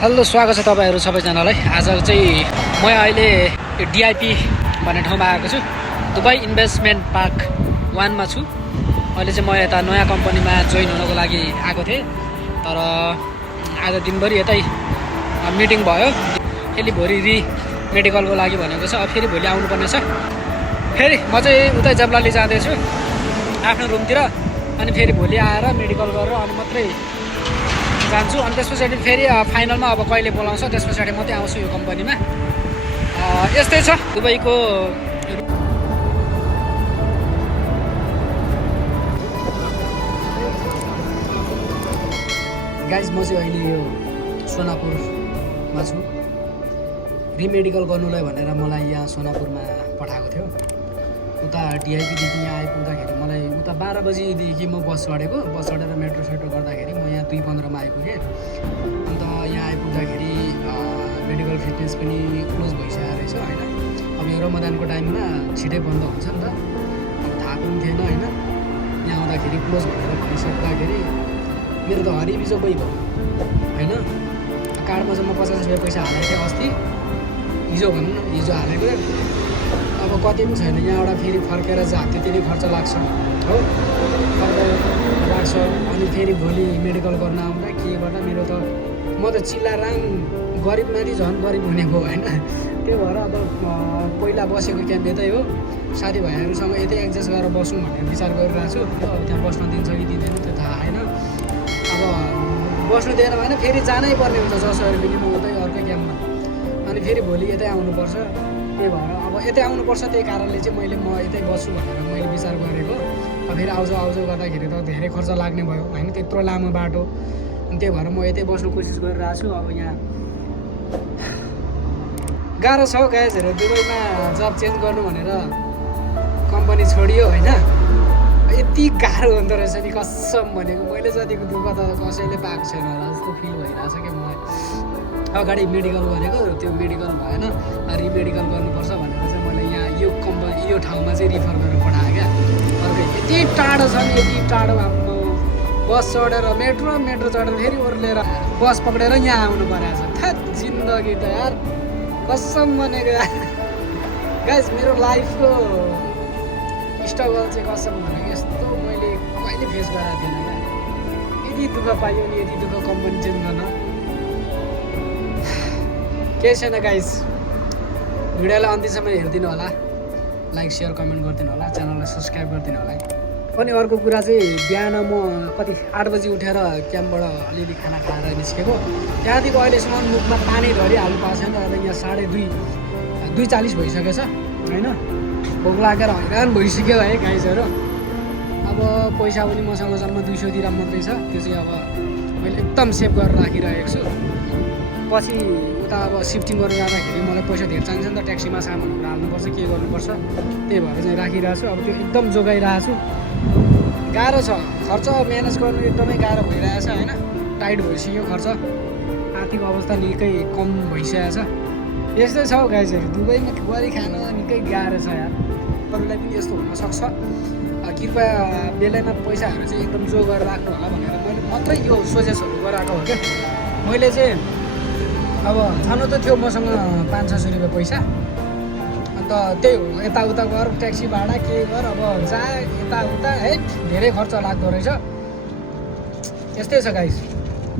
Hello स्वागत छ तपाईहरु सबैजनालाई। आज चाहिँ म अहिले डिआइपी भन्ने ठाउँमा आएको छु। दुबई इन्भेस्टमेन्ट पार्क 1 मा छु। अहिले चाहिँ म यता नयाँ कम्पनीमा जोइन हुनको लागि आएको थिएँ, तर आज दिनभरि यतै मिटिङ भयो। फेरि भोलि मेडिकलको लागि भनेको छ। अब फेरि भोलि आउनुपर्ने छ। फेरि म चाहिँ उतै जबलाली जाँदैछु आफ्नो रुमतिर, अनि फेरि भोलि आएर मेडिकल गरेर अनि मात्रै जान्छु। अनि त्यस पछाडि फेरि फाइनलमा अब कहिले बोलाउँछ त्यस पछाडि मात्रै आउँछु यो कम्पनीमा। यस्तै छ दुबईको। गाइज म चाहिँ अहिले यो सोनापुरमा छु। रिमेडिकल गर्नुलाई भनेर मलाई यहाँ सोनापुरमा पठाएको थियो। उता डिआइपीदेखि यहाँ आइपुग्दाखेरि मलाई उता 12 बजीदेखि म बस चढेको। बस चढेर मेट्रो सेट्रो गर्दाखेरि म यहाँ 2:15 मा आइपुगेँ। अन्त यहाँ आइपुग्दाखेरि मेडिकल फिटनेस पनि क्लोज भइसकेको रहेछ होइन। अब यो रमजानको टाइममा छिटै बन्द हुन्छ नि त, अब थाहा पनि थिएन होइन। यहाँ आउँदाखेरि क्लोज भनेर भनिसक्दाखेरि मेरो त हरिबिजो गइगयो होइन। कार्डमा चाहिँ म 50 रुपियाँ पैसा हालेको थिएँ अस्ति, हिजो भनौँ न, हिजो हालेको। अब कति पनि छैन यहाँबाट फेरि फर्केर त्यति नै खर्च लाग्छ हो, खर्च लाग्छ। अनि फेरि भोलि मेडिकल गर्न आउँदा के गर्दा मेरो त म त चिल्लाराम गरिबमाथि झन् गरिब हुने भयो होइन। त्यही भएर अब पहिला बसेको क्याम्प यतै हो, साथीभाइहरूसँग यतै एडजस्ट गरेर बसौँ भनेर विचार गरिरहेको छु। अब त्यहाँ बस्न दिन्छ कि दिँदैन त्यो थाहा होइन। अब बस्नु दिएर भएन फेरि जानै पर्ने हुन्छ जसरी पनि म उतै अर्कै क्याम्पमा, अनि फेरि भोलि यतै आउनुपर्छ। त्यही भएर अब यतै आउनुपर्छ, त्यही कारणले चाहिँ म यतै बस्छु भनेर मैले विचार गरेको। अब फेरि आउजाउ गर्दाखेरि त धेरै खर्च लाग्ने भयो होइन, त्यत्रो लामो बाटो। अनि त्यही भएर म यतै बस्नु कोसिस गरिरहेको छु। अब यहाँ गाह्रो छ गाइजहरू, दुबईमा जब चेन्ज गर्नु भनेर कम्पनी छोडियो होइन। यति गाह्रो हुँदो रहेछ नि कसम भनेको। मैले जतिको दुःख त कसैले पाएको छैन होला जस्तो फिल भइरहेछ कि म अगाडि मेडिकल गरेको, त्यो मेडिकल भएन, रिमेडिकल गर्नुपर्छ भनेर चाहिँ मैले यहाँ यो ठाउँमा चाहिँ रिफर गरेर पठाएँ क्या। अर्कै यति टाढो छ नि, यति टाढो आफ्नो बस चढेर मेट्रो चढेर फेरि ओर्लेर बस पक्रेर यहाँ आउनु परेको छ। थ्याट जिन्दगी त यार कसम भनेको यार। गाइस मेरो लाइफको स्ट्रगल चाहिँ कसम भनेको यस्तो मैले कहिले फेस गरेको थिएन क्या। यति दुःख पाइयो नि, यति दुःख कम्पनी चेन्ज गर्न केही छैन। गाइस भिडियोलाई अन्तिमसम्म हेरिदिनु होला, लाइक सेयर कमेन्ट गरिदिनु होला, च्यानललाई सब्सक्राइब गरिदिनु होला। अनि अर्को कुरा चाहिँ बिहान म 8 बजी उठेर क्याम्पबाट अलिअलि खाना खाएर निस्केको। त्यहाँदेखि अहिलेसम्म मुखमा पानी धरिहाल्नु पाएको छैन। अब यहाँ 2:40 भइसकेछ होइन। भोक लागेर हैरान भइसक्यो है गाइजहरू। अब पैसा पनि मसँग जम्मा 200 दिराम मात्रै छ, त्यो चाहिँ अब मैले एकदम सेभ गरेर राखिरहेको छु। पछि उता अब सिफ्टिङ गरेर जाँदाखेरि मलाई पैसा धेरै चाहिन्छ नि त, ट्याक्सीमा सामानहरू हाल्नुपर्छ, के गर्नुपर्छ, त्यही भएर चाहिँ राखिरहेको छु। अब त्यो एकदम जोगाइरहेको छु। गाह्रो छ, खर्च म्यानेज गर्नु एकदमै गाह्रो भइरहेछ होइन। टाइट भइसक्यो खर्च, आर्थिक अवस्था निकै कम भइसकेको छ। यस्तै छ गाइजहरू, दुबईमा बुहारी खान निकै गाह्रो छ यार। अरूलाई पनि यस्तो हुनसक्छ। कृपया बेलैमा पैसाहरू चाहिँ एकदम जो गरेर राख्नु होला भनेर मैले मात्रै यो सजेस्टहरू गराएको हो क्या। मैले चाहिँ अब छनु त थियो मसँग 500-600 रुपियाँ पैसा, अन्त त्यही हो यताउता गर, ट्याक्सी भाडा के गर, अब जा यताउता है धेरै खर्च लाग्दो रहेछ। यस्तै छ गाइस।